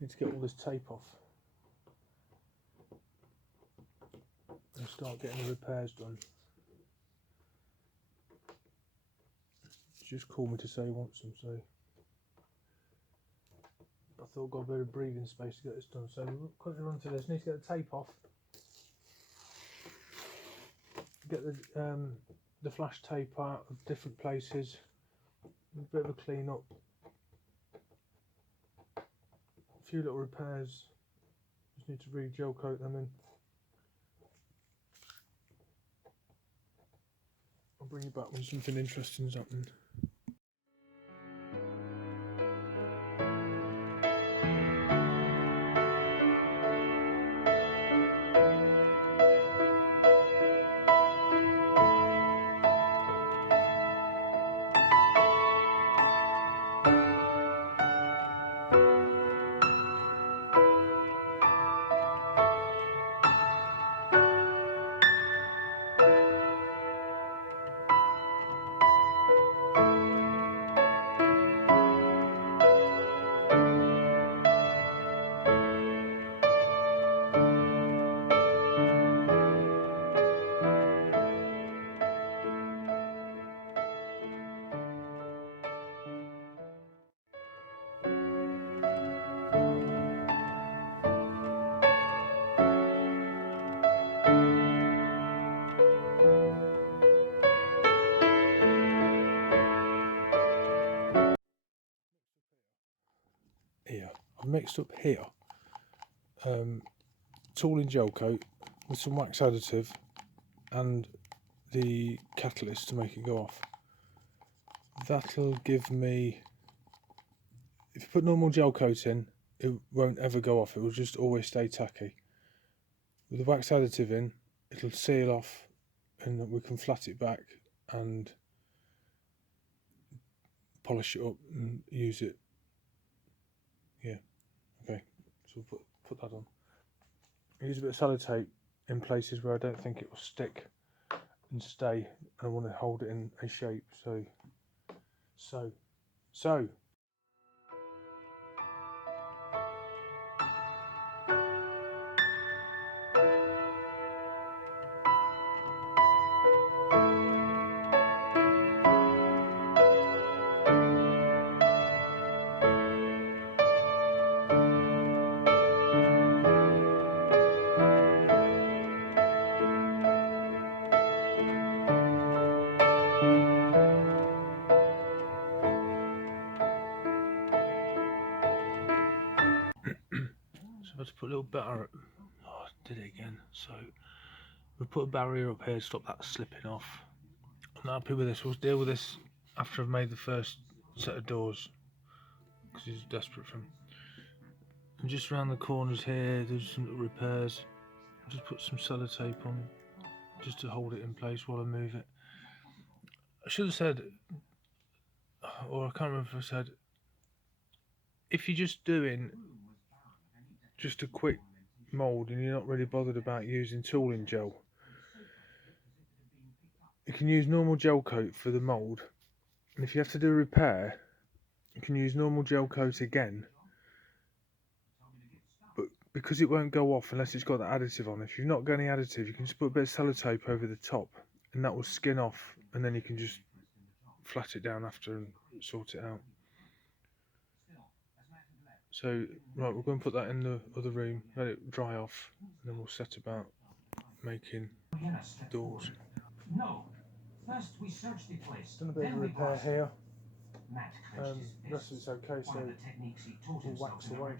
Need to get all this tape off and start getting the repairs done. Just called me to say he wants some, so I thought I've got a bit of breathing space to get this done. So we'll quickly run through this. Need to get the tape off. Get the flash tape out of different places. A bit of a clean up. A few little repairs. Just need to re-gel coat them in. I'll bring you back when something interesting's happened. Here, I've mixed up here tooling gel coat with some wax additive and the catalyst to make it go off. That'll give me, if you put normal gel coat in, it won't ever go off, it will just always stay tacky. With the wax additive in, it'll seal off and we can flat it back and polish it up and use it. Yeah, okay, so we'll put that on. Use a bit of sellotape in places where I don't think it will stick and stay. I want to hold it in a shape, so. So I've had to put a little barrier. Oh, I did it again. So we'll put a barrier up here to stop that slipping off. I'm not happy with this. We'll deal with this after I've made the first set of doors because he's desperate for them. And just around the corners here, there's some little repairs. I'll just put some sellotape on just to hold it in place while I move it. I should have said, or I can't remember if I said, if you're just doing just a quick mould and you're not really bothered about using tooling gel, you can use normal gel coat for the mould, and if you have to do a repair, you can use normal gel coat again, but because it won't go off unless it's got the additive on, if you've not got any additive, you can just put a bit of sellotape over the top and that will skin off, and then you can just flat it down after and sort it out. So right, we're going to put that in the other room, let it dry off, and then we'll set about making doors. No, first we search the place. Done a bit of a repair here. The rest of it's okay, so we'll wax away.